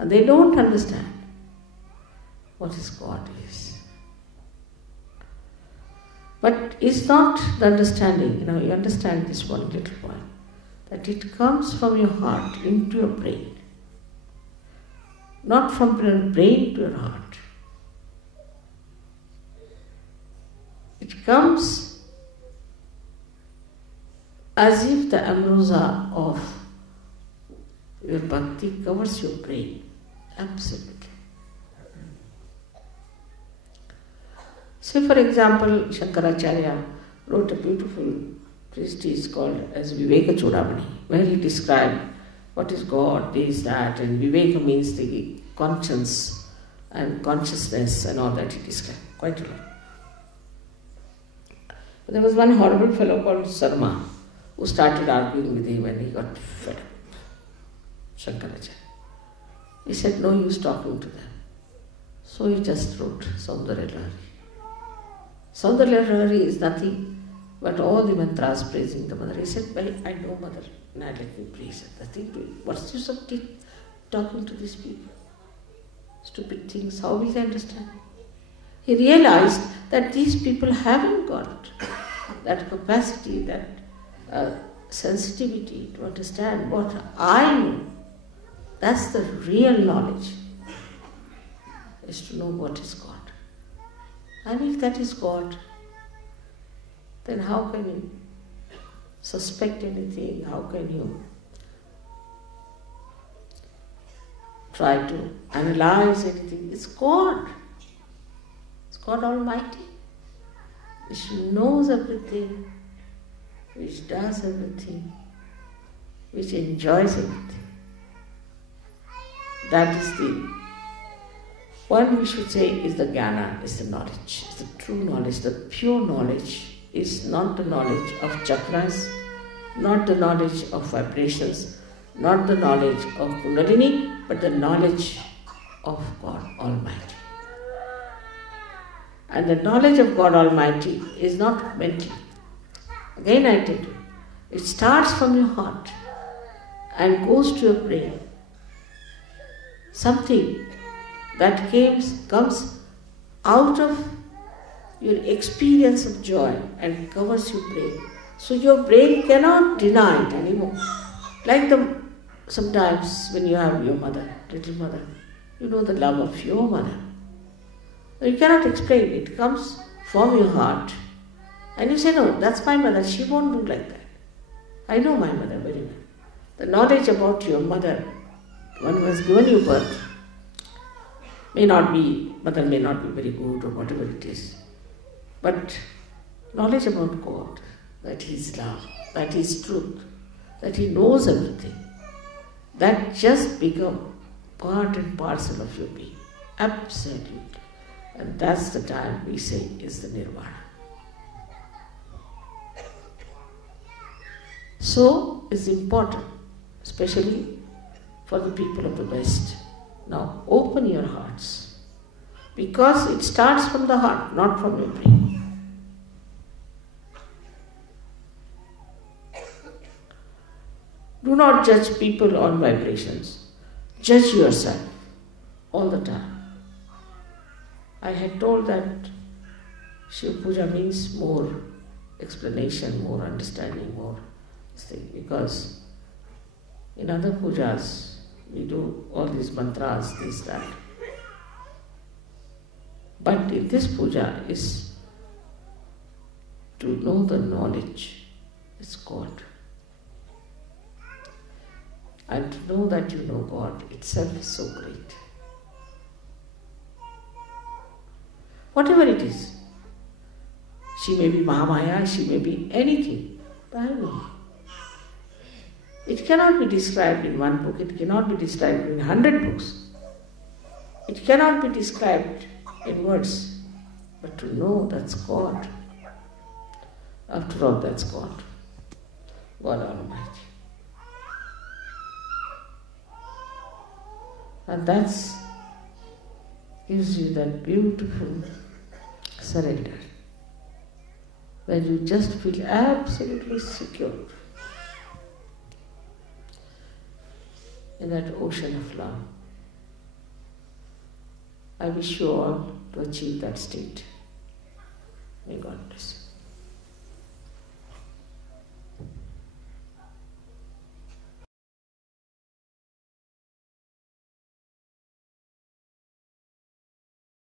And they don't understand what is God is. But it's not the understanding, you understand this one little point, that it comes from your heart into your brain, not from your brain to your heart. It comes as if the ambrosia of your bhakti covers your brain. Absolutely. So, for example, Shankaracharya wrote a beautiful treatise called as Viveka Chudamani, where he described what is God, this, that, and Viveka means the conscience and consciousness and all that he described quite a lot. But there was one horrible fellow called Sarma who started arguing with him and he got fed up. Shankaracharya. He said, no use talking to them. So he just wrote Saundarya Lahari. Saundarya Lahari is nothing but all the mantras praising the mother. He said, well, I know mother, now let me praise her. What's the use of talking to these people? Stupid things, how will they understand? He realized that these people haven't got that capacity, that sensitivity to understand what I know. That's the real knowledge, is to know what is God. And if that is God, then how can you suspect anything? How can you try to analyze anything? It's God. It's God Almighty, which knows everything, which does everything, which enjoys everything. That is the one we should say is the jnana, is the knowledge, is the true knowledge, the pure knowledge. Is not the knowledge of chakras, not the knowledge of vibrations, not the knowledge of Kundalini, but the knowledge of God Almighty. And the knowledge of God Almighty is not mental. Again I tell you, it starts from your heart and goes to your brain. Something that comes out of your experience of joy and covers your brain. So your brain cannot deny it anymore. Like sometimes when you have your mother, little mother, you know the love of your mother. You cannot explain it. It comes from your heart. And you say, no, that's my mother. She won't do like that. I know my mother very well. The knowledge about your mother, one who has given you birth, mother may not be very good or whatever it is. But knowledge about God, that He is love, that He is truth, that He knows everything, that just become part and parcel of your being. Absolutely. And that's the time we say is the Nirvana. So it's important, especially for the people of the West. Now open your hearts, because it starts from the heart, not from your brain. Do not judge people on vibrations. Judge yourself all the time. I had told that Shiv Puja means more explanation, more understanding, more thing, because in other pujas we do all these mantras, this, that. But in this puja is to know the knowledge, it's God. And to know that you know God itself is so great. Whatever it is, she may be Mahamaya, she may be anything, but I know. It cannot be described in one book, it cannot be described in 100 books. It cannot be described in words, but to know that's God. After all, that's God. God Almighty. And that gives you that beautiful surrender, where you just feel absolutely secure in that ocean of love. I wish you all to achieve that state. May God bless you.